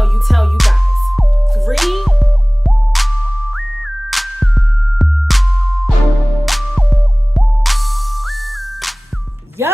tell you guys. 3. Yo!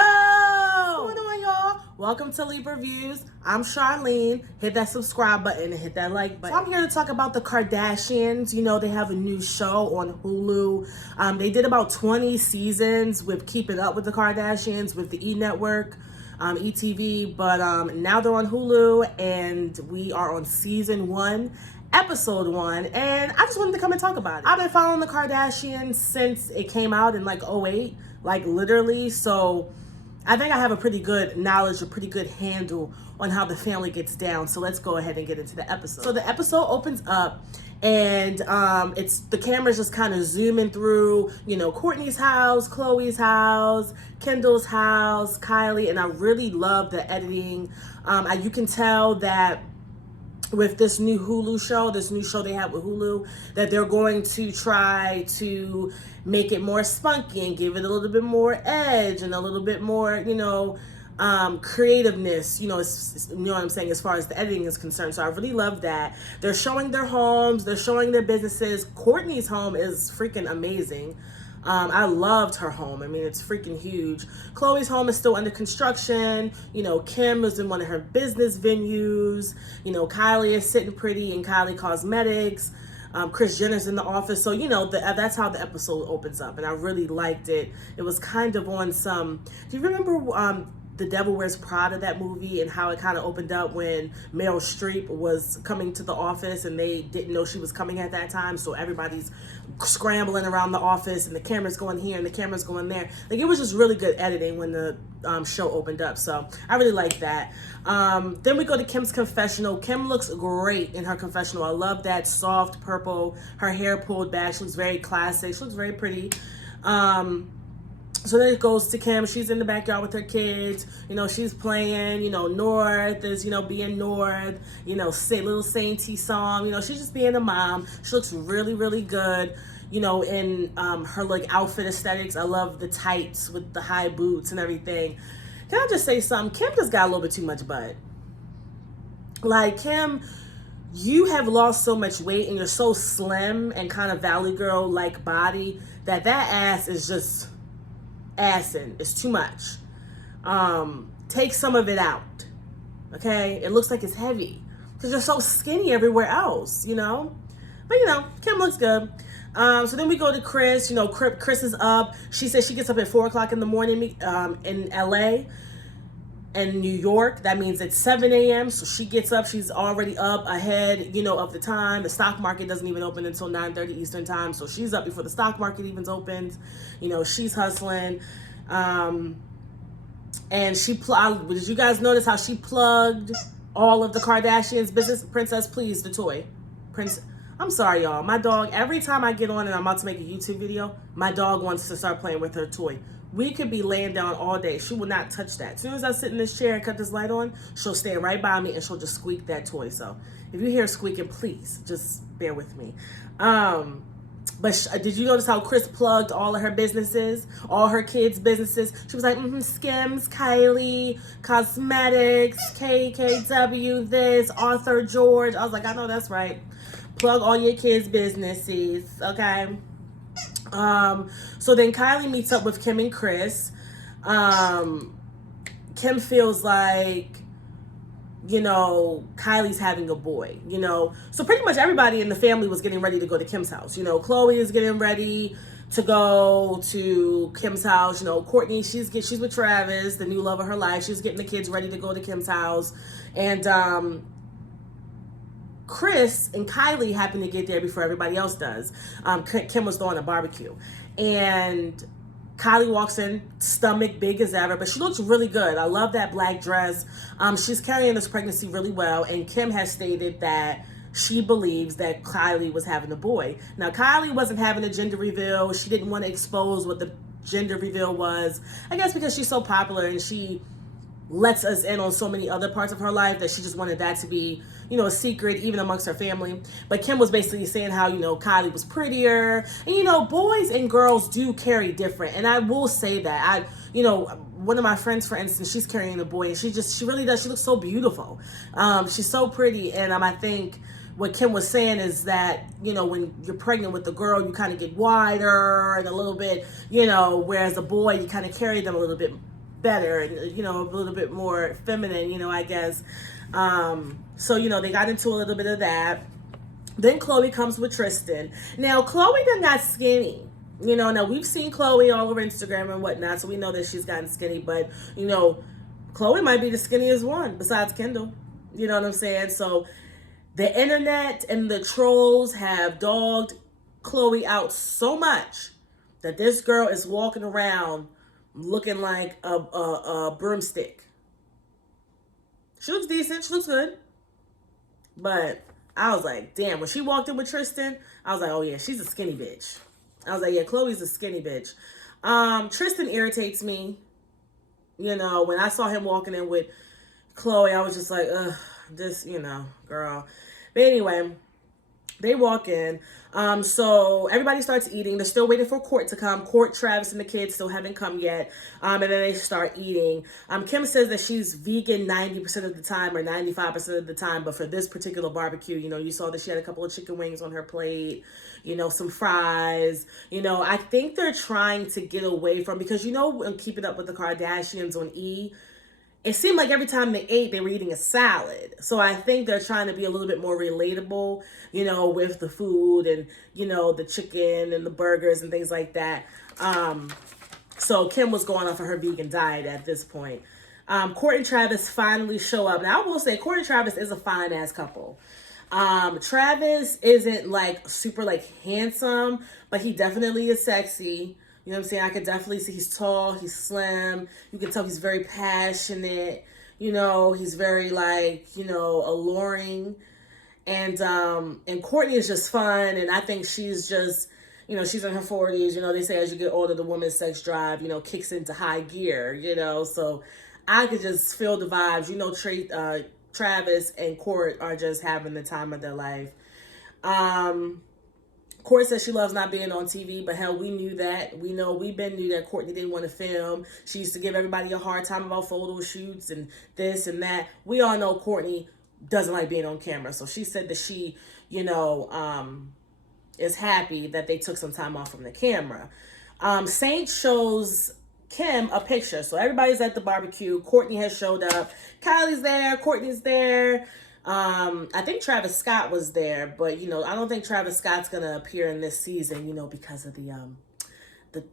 What's going on, y'all? Welcome to Libraviewss. I'm Charlene. Hit that subscribe button and hit that like button. So I'm here to talk about the Kardashians. You know, they have a new show on Hulu. They did about 20 seasons with Keeping Up with the Kardashians with the E! Network, ETV. But now they're on Hulu and we are on season 1. Episode 1, and I just wanted to come and talk about it. I've been following the Kardashians since it came out in like 2008, like literally, so I think I have a pretty good knowledge, a pretty good handle on how the family gets down. So let's go ahead and get into the episode. So the episode opens up and it's the camera's just kind of zooming through, you know, Kourtney's house, Khloe's house, Kendall's house, Kylie, and I really love the editing. You can tell that with this new Hulu show, this new show they have with Hulu, that they're going to try to make it more spunky and give it a little bit more edge and a little bit more, you know, creativeness, you know, you know what I'm saying, as far as the editing is concerned. So I really love that. They're showing their homes, they're showing their businesses. Kourtney's home is freaking amazing. I loved her home. I mean, it's freaking huge. Khloe's home is still under construction. You know, Kim is in one of her business venues. You know, Kylie is sitting pretty in Kylie Cosmetics. Kris Jenner's in the office. So, you know, that's how the episode opens up. And I really liked it. It was kind of on some... Do you remember The Devil Wears Prada, that movie, and how it kind of opened up when Meryl Streep was coming to the office and they didn't know she was coming at that time, so everybody's scrambling around the office and the camera's going here and the camera's going there. Like, it was just really good editing when the show opened up, so I really like that. Then we go to Kim's confessional. Kim looks great in her confessional. I love that soft purple, her hair pulled back. She looks very classic. She looks very pretty. So then it goes to Kim. She's in the backyard with her kids. You know, she's playing, you know, North is, you know, being North, you know, little Sainty song. You know, she's just being a mom. She looks really, really good, you know, in her like outfit aesthetics. I love the tights with the high boots and everything. Can I just say something? Kim just got a little bit too much butt. Like, Kim, you have lost so much weight and you're so slim and kind of Valley Girl like body that ass is just... assing. It's too much. Take some of it out, okay? It looks like it's heavy because you're so skinny everywhere else, you know? But, you know, Kim looks good. So then we go to Kris. You know, Kris is up. She says she gets up at 4 o'clock in the morning in LA and New York. That means it's 7 a.m. So she gets up. She's already up ahead, you know, of the time. The stock market doesn't even open until 9:30 Eastern time. So she's up before the stock market even opens. You know, she's hustling. And she did you guys notice how she plugged all of the Kardashians' business? Princess, please, the toy. I'm sorry, y'all. My dog, every time I get on and I'm about to make a YouTube video, my dog wants to start playing with her toy. We could be laying down all day. She will not touch that. As soon as I sit in this chair and cut this light on, she'll stay right by me and she'll just squeak that toy. So if you hear squeaking, please just bear with me. But did you notice how Kris plugged all of her businesses, all her kids' businesses? She was like, Skims, Kylie, Cosmetics, KKW, this, Arthur George. I was like, I know that's right. Plug all your kids' businesses, okay? So then Kylie meets up with Kim and Kris. Kim feels like, you know, Kylie's having a boy, you know. So pretty much everybody in the family was getting ready to go to Kim's house. You know, Khloe is getting ready to go to Kim's house. You know, Kourtney, she's with Travis, the new love of her life. She's getting the kids ready to go to Kim's house. And Kris and Kylie happen to get there before everybody else does. Kim was throwing a barbecue. And Kylie walks in, stomach big as ever, but she looks really good. I love that black dress. She's carrying this pregnancy really well, and Kim has stated that she believes that Kylie was having a boy. Now, Kylie wasn't having a gender reveal. She didn't want to expose what the gender reveal was. I guess because she's so popular and she lets us in on so many other parts of her life that she just wanted that to be, you know, a secret even amongst her family. But Kim was basically saying how, you know, Kylie was prettier. And, you know, boys and girls do carry different. And I will say that. You know, one of my friends, for instance, she's carrying a boy, and she really does. She looks so beautiful. She's so pretty, and I think what Kim was saying is that, you know, when you're pregnant with a girl, you kind of get wider and a little bit, you know, whereas a boy, you kind of carry them a little bit better and, you know, a little bit more feminine, you know, I guess. So, you know, they got into a little bit of that. Then Khloe comes with Tristan. Now, Khloe done got skinny. You know, now we've seen Khloe all over Instagram and whatnot, so we know that she's gotten skinny, but, you know, Khloe might be the skinniest one besides Kendall. You know what I'm saying? So the internet and the trolls have dogged Khloe out so much that this girl is walking around looking like a broomstick. She looks decent. She looks good. But I was like, damn, when she walked in with Tristan, I was like, oh yeah, she's a skinny bitch. I was like, yeah, Khloe's a skinny bitch. Tristan irritates me. You know, when I saw him walking in with Khloe, I was just like, ugh, this, you know, girl. But anyway, they walk in. So everybody starts eating. They're still waiting for Court to come. Court, Travis, and the kids still haven't come yet. And then they start eating. Kim says that she's vegan 90% of the time or 95% of the time. But for this particular barbecue, you know, you saw that she had a couple of chicken wings on her plate, you know, some fries. You know, I think they're trying to get away from, because, you know, in Keeping Up with the Kardashians on E!, it seemed like every time they ate, they were eating a salad. So I think they're trying to be a little bit more relatable, you know, with the food and, you know, the chicken and the burgers and things like that. So Kim was going off of her vegan diet at this point. Court and Travis finally show up. Now, I will say, Court and Travis is a fine-ass couple. Travis isn't, like, super, like, handsome, but he definitely is sexy. You know what I'm saying? I could definitely see he's tall, he's slim. You can tell he's very passionate. You know, he's very, like, you know, alluring. And Courtney is just fun. And I think she's just, you know, she's in her 40s. You know, they say as you get older, the woman's sex drive, you know, kicks into high gear, you know. So I could just feel the vibes. You know, Travis and Court are just having the time of their life. Court says she loves not being on TV, but hell, we knew that. We've been knew that Courtney didn't want to film. She used to give everybody a hard time about photo shoots and this and that. We all know Courtney doesn't like being on camera. So she said that she, you know, is happy that they took some time off from the camera. Saint shows Kim a picture. So everybody's at the barbecue. Courtney has showed up. Kylie's there. Courtney's there. I think Travis Scott was there, but, you know, I don't think Travis Scott's going to appear in this season, you know, because of the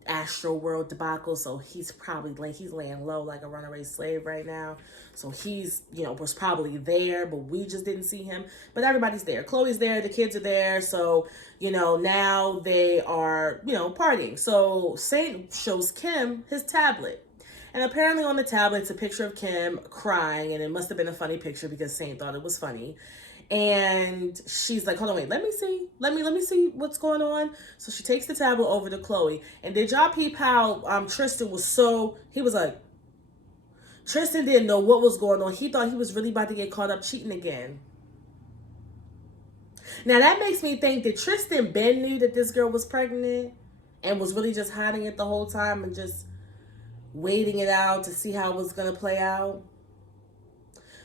Astro World debacle. So he's probably like, he's laying low like a runaway slave right now. So he's, you know, was probably there, but we just didn't see him. But everybody's there. Chloe's there. The kids are there. So, you know, now they are, you know, partying. So Saint shows Kim his tablet. And apparently on the tablet, it's a picture of Kim crying, and it must have been a funny picture because Saint thought it was funny. And she's like, hold on, wait, let me see. Let me see what's going on. So she takes the tablet over to Khloe. And did y'all peep how Tristan was he was like, Tristan didn't know what was going on. He thought he was really about to get caught up cheating again. Now that makes me think that Tristan Ben knew that this girl was pregnant and was really just hiding it the whole time and just waiting it out to see how it was going to play out.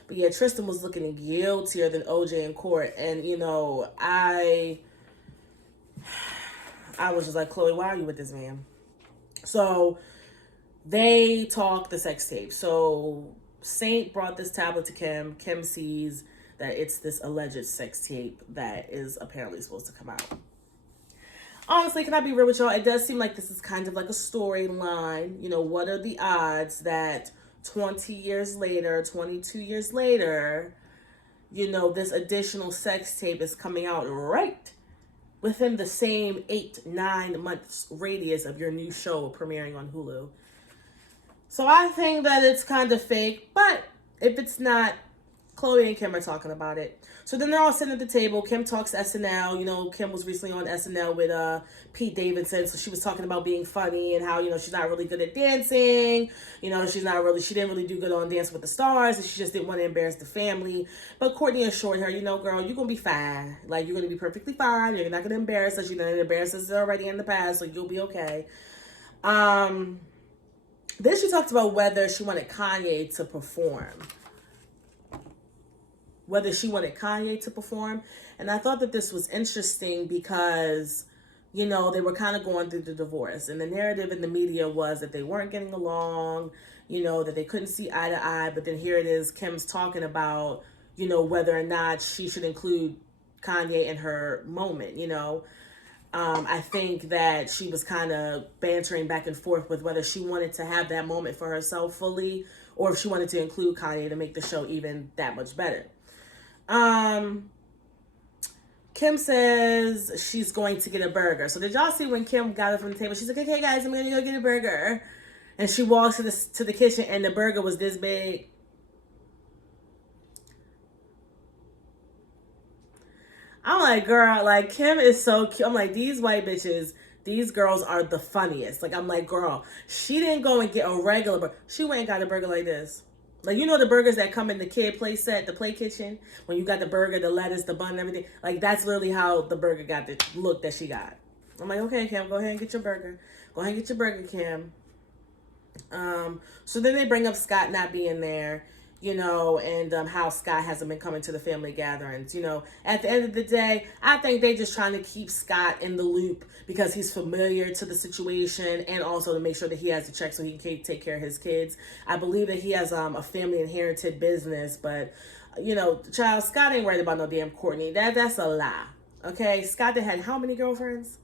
But yeah, Tristan was looking guiltier than OJ in court. And, you know, I was just like, Khloe, why are you with this man? So they talk the sex tape. So Saint brought this tablet to Kim. Kim sees that it's this alleged sex tape that is apparently supposed to come out. Honestly, can I be real with y'all? It does seem like this is kind of like a storyline. You know, what are the odds that 20 years later, 22 years later, you know, this additional sex tape is coming out right within the same 8-9 months radius of your new show premiering on Hulu. So I think that it's kind of fake, but if it's not, Khloe and Kim are talking about it. So then they're all sitting at the table. Kim talks SNL. You know, Kim was recently on SNL with Pete Davidson. So she was talking about being funny and how, you know, she's not really good at dancing. You know, she didn't really do good on Dance with the Stars. And she just didn't want to embarrass the family. But Courtney assured her, you know, girl, you're going to be fine. Like, you're going to be perfectly fine. You're not going to embarrass us. You know, embarrassed us already in the past. So you'll be okay. Then she talked about whether she wanted Kanye to perform. Whether she wanted Kanye to perform. And I thought that this was interesting because, you know, they were kind of going through the divorce. And the narrative in the media was that they weren't getting along, you know, that they couldn't see eye to eye. But then here it is, Kim's talking about, you know, whether or not she should include Kanye in her moment, you know. I think that she was kind of bantering back and forth with whether she wanted to have that moment for herself fully or if she wanted to include Kanye to make the show even that much better. Kim says she's going to get a burger. So did y'all see when Kim got up from the table? She's like, okay, guys, I'm going to go get a burger. And she walks to the kitchen and the burger was this big. I'm like, girl, like, Kim is so cute. I'm like, these white bitches, these girls are the funniest. Like, I'm like, girl, she didn't go and get a regular burger. She went and got a burger like this. Like, you know the burgers that come in the kid play set, the play kitchen? When you got the burger, the lettuce, the bun, and everything. Like, that's literally how the burger got the look that she got. I'm like, okay, Kim, go ahead and get your burger. Go ahead and get your burger, Kim. So then they bring up Scott not being there, you know, and how Scott hasn't been coming to the family gatherings. You know, at the end of the day, I think they're just trying to keep Scott in the loop because he's familiar to the situation and also to make sure that he has the check so he can take care of his kids. I believe that he has a family inherited business, but, you know, child, Scott ain't worried about no damn Courtney. That's a lie. Okay, Scott had how many girlfriends?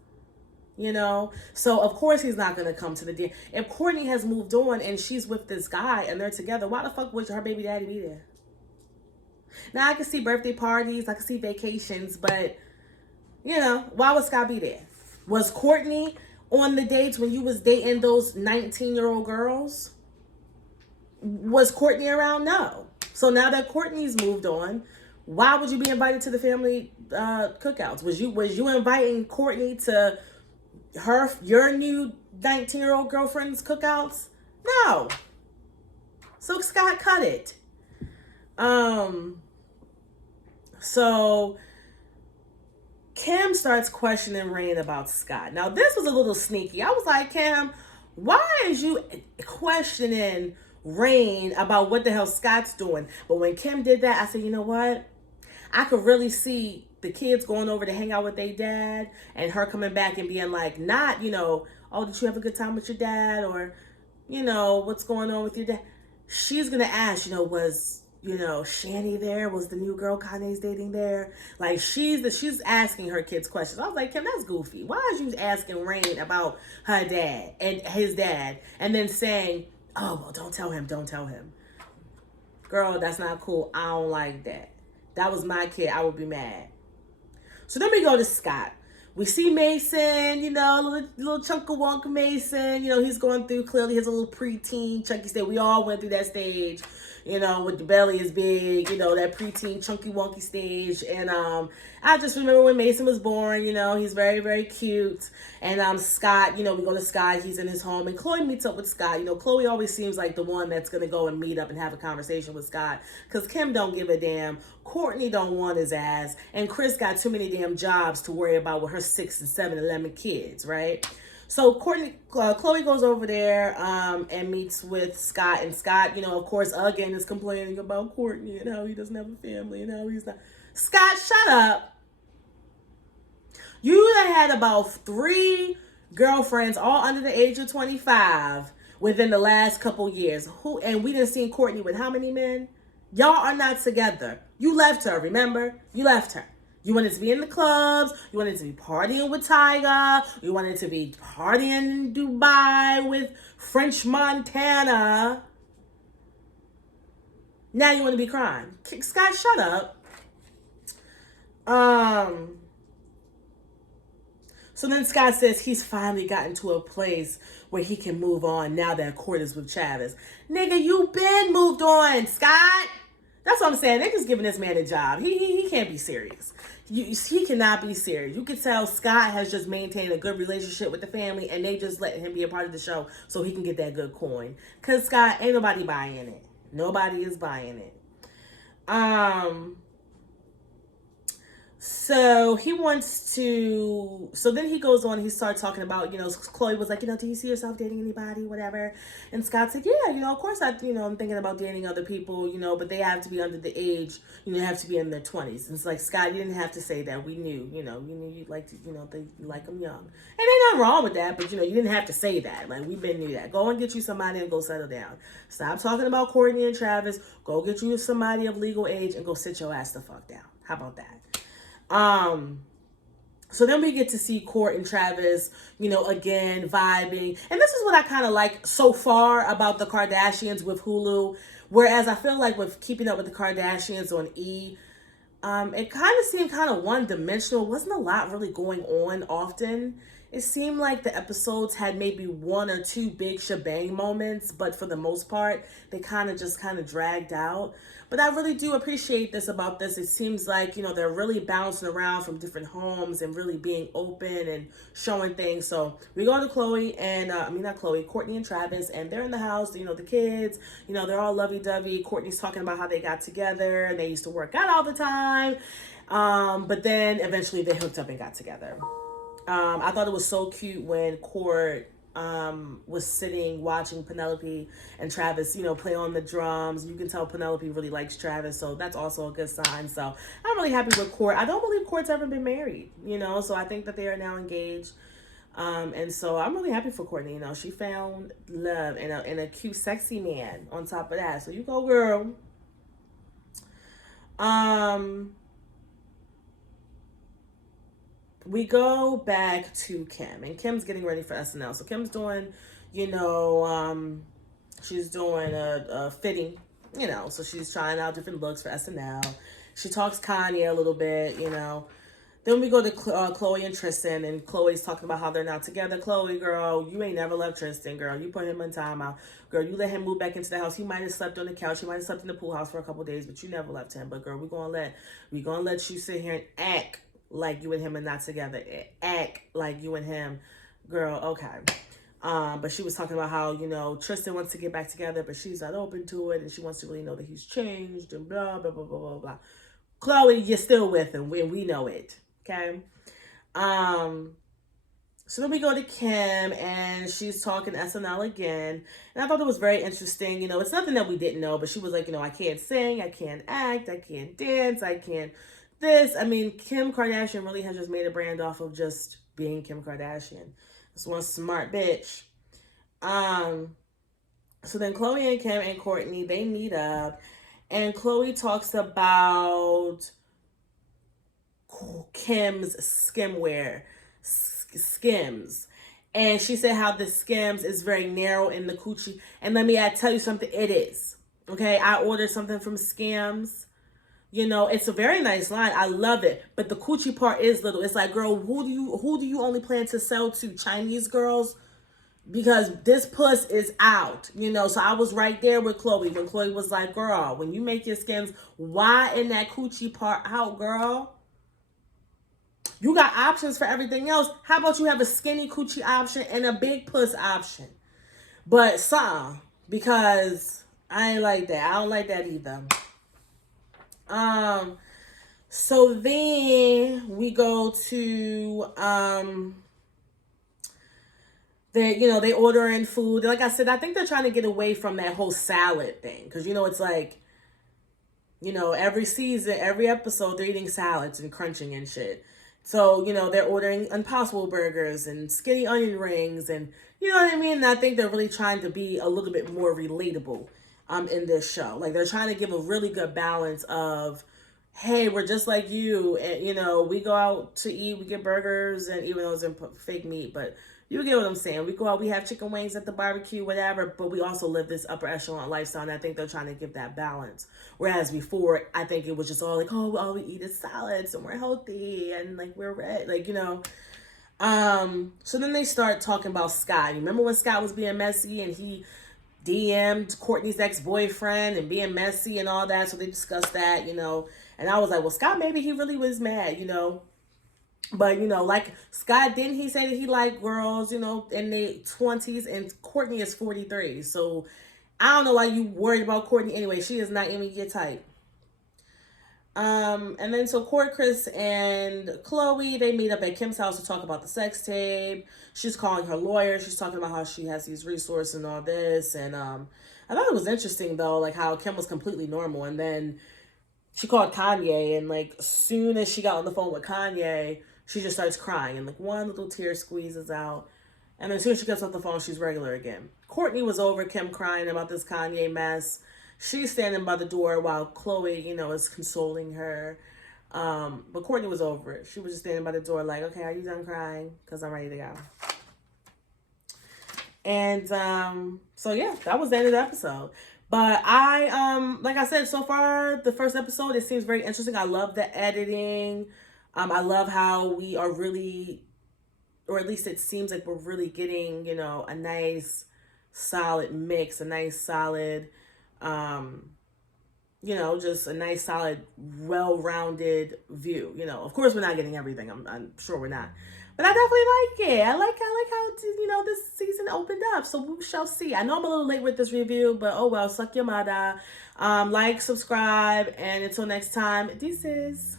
You know, so of course he's not going to come to the dinner. If Courtney has moved on and she's with this guy and they're together, why the fuck would her baby daddy be there? Now, I can see birthday parties, I can see vacations, but, you know, why would Scott be there? Was Courtney on the dates when you was dating those 19-year-old girls? Was Courtney around? No. So now that Courtney's moved on, why would you be invited to the family cookouts? Was you inviting Courtney to your new 19-year-old girlfriend's cookouts? No. So Scott cut it. So Kim starts questioning Rain about Scott. Now this was a little sneaky. I was like, Kim, why is you questioning Rain about what the hell Scott's doing? But when Kim did that, I said, you know what? I could really see the kids going over to hang out with their dad and her coming back and being like, not, you know, oh, did you have a good time with your dad? Or, you know, what's going on with your dad? She's going to ask, you know, was, you know, Shani there? Was the new girl Kanye's dating there? Like, she's asking her kids questions. I was like, Kim, that's goofy. Why is you asking Rain about her dad and his dad and then saying, oh, well, don't tell him. Girl, that's not cool. I don't like that. That was my kid. I would be mad. So then we go to Scott. We see Mason, you know, little chunk-a-wunk Mason. You know, he's going through clearly his little preteen chunky stage. We all went through that stage, you know, with the belly is big, you know, that preteen chunky wonky stage. And I just remember when Mason was born, you know, he's very, very cute. And Scott, you know, we go to Scott, he's in his home, and Chloe meets up with Scott. You know, Chloe always seems like the one that's going to go and meet up and have a conversation with Scott, because Kim don't give a damn, Courtney don't want his ass, and Chris got too many damn jobs to worry about with her 6 and 7, 11 kids, right? So Chloe goes over there and meets with Scott, and Scott, you know, of course, again is complaining about Courtney and how he doesn't have a family and how he's not. Scott, shut up. You had about 3 girlfriends, all under the age of 25, within the last couple years. And we done seen Courtney with how many men? Y'all are not together. You left her, remember? You left her. You wanted to be in the clubs. You wanted to be partying with Tyga. You wanted to be partying in Dubai with French Montana. Now you want to be crying. Scott, shut up. So then Scott says he's finally gotten to a place where he can move on now that Court is with Travis. Nigga, you been moved on, Scott. That's what I'm saying. They're just giving this man a job. He can't be serious. He cannot be serious. You can tell Scott has just maintained a good relationship with the family, and they just letting him be a part of the show so he can get that good coin. Because Scott, ain't nobody buying it. Nobody is buying it. So he wants to, so then he goes on, he starts talking about, Chloe was like, do you see yourself dating anybody, whatever? And Scott said, yeah, of course I'm thinking about dating other people, but they have to be under the age, they have to be in their 20s. And it's like, Scott, you didn't have to say that. We knew, you knew you'd like to, they like them young. And ain't nothing wrong with that, but, you didn't have to say that. Like, we've been knew that. Go and get you somebody and go settle down. Stop talking about Courtney and Travis. Go get you somebody of legal age and go sit your ass the fuck down. How about that? So then we get to see Court and Travis, again, vibing. And this is what I kind of like so far about the Kardashians with Hulu. Whereas I feel like with Keeping Up with the Kardashians on E, it kind of seemed kind of one-dimensional. Wasn't a lot really going on often. It seemed like the episodes had maybe one or two big shebang moments, but for the most part, they kind of dragged out. But I really do appreciate this about this. It seems like, they're really bouncing around from different homes and really being open and showing things. So we go to Chloe and, not Chloe, Courtney and Travis, and they're in the house, the kids, they're all lovey-dovey. Courtney's talking about how they got together and they used to work out all the time. But then eventually they hooked up and got together. I thought it was so cute when Court was sitting watching Penelope and Travis, play on the drums. You can tell Penelope really likes Travis, so that's also a good sign. So I'm really happy with Court. I don't believe Court's ever been married, so I think that they are now engaged. And so I'm really happy for Courtney. She found love and a cute, sexy man on top of that. So you go, girl. We go back to Kim, and Kim's getting ready for SNL. So Kim's doing, she's doing a fitting, so she's trying out different looks for SNL. She talks Kanye a little bit, Then we go to Chloe and Tristan, and Chloe's talking about how they're not together. Chloe, girl, you ain't never left Tristan, girl. You put him in timeout. Girl, you let him move back into the house. He might have slept on the couch. He might have slept in the pool house for a couple of days, but you never left him. But girl, we're gonna let you sit here and act like you and him are not together. Act like you and him, girl. Okay. But she was talking about how, Tristan wants to get back together, but she's not open to it, and she wants to really know that he's changed and blah, blah, blah, blah, blah, blah. Chloe, you're still with him. We know it. Okay. So then we go to Kim, and she's talking SNL again. And I thought it was very interesting. It's nothing that we didn't know, but she was like, I can't sing, I can't act, I can't dance, I can't this. I mean, Kim Kardashian really has just made a brand off of just being Kim Kardashian. This one smart bitch. So then Chloe and Kim and Courtney, they meet up, and Chloe talks about Kim's skimwear, Skims. And she said how the Skims is very narrow in the coochie. And let me tell you something, it is. Okay, I ordered something from Skims. It's a very nice line. I love it. But the coochie part is little. It's like, girl, who do you only plan to sell to? Chinese girls? Because this puss is out. So I was right there with Chloe when Chloe was like, girl, when you make your Skims, why in that coochie part out, girl? You got options for everything else. How about you have a skinny coochie option and a big puss option? But because I ain't like that. I don't like that either. So then we go to, they order in food. Like I said, I think they're trying to get away from that whole salad thing. Cause it's like, every season, every episode, they're eating salads and crunching and shit. So, they're ordering Impossible Burgers and skinny onion rings and, you know what I mean? And I think they're really trying to be a little bit more relatable in this show. Like, they're trying to give a really good balance of, hey, we're just like you. And, we go out to eat, we get burgers, and even though it's fake meat, but you get what I'm saying. We go out, we have chicken wings at the barbecue, whatever, but we also live this upper echelon lifestyle, and I think they're trying to give that balance. Whereas before, I think it was just all like, oh, all we eat is salads, and we're healthy, and, like, we're red, like, So then they start talking about Scott. You remember when Scott was being messy, and he DM'd Courtney's ex-boyfriend and being messy and all that, so they discussed that, And I was like, well, Scott, maybe he really was mad, But, like Scott, didn't he say that he liked girls, in their 20s, and Courtney is 43. So I don't know why you worried about Courtney anyway. She is not even your type. And then so Court, Chris, and Chloe, they meet up at Kim's house to talk about the sex tape. She's calling her lawyer. She's talking about how she has these resources and all this. And I thought it was interesting though, like how Kim was completely normal, and then she called Kanye, and like as soon as she got on the phone with Kanye, she just starts crying, and like one little tear squeezes out. And then as soon as she gets off the phone, she's regular again. Courtney was over Kim crying about this Kanye mess. She's standing by the door while Chloe, is consoling her. But Courtney was over it. She was just standing by the door like, okay, are you done crying? Because I'm ready to go. And so yeah, that was the end of the episode. But I like I said, so far the first episode, it seems very interesting. I love the editing. I love how we are really, or at least it seems like we're really getting, a nice solid mix, a nice solid just a nice solid well-rounded view. Of course we're not getting everything. I'm sure we're not. But I definitely like it. I like how this season opened up. So we shall see. I know I'm a little late with this review, but oh well, suck your mother. Like, subscribe, and until next time, deuces.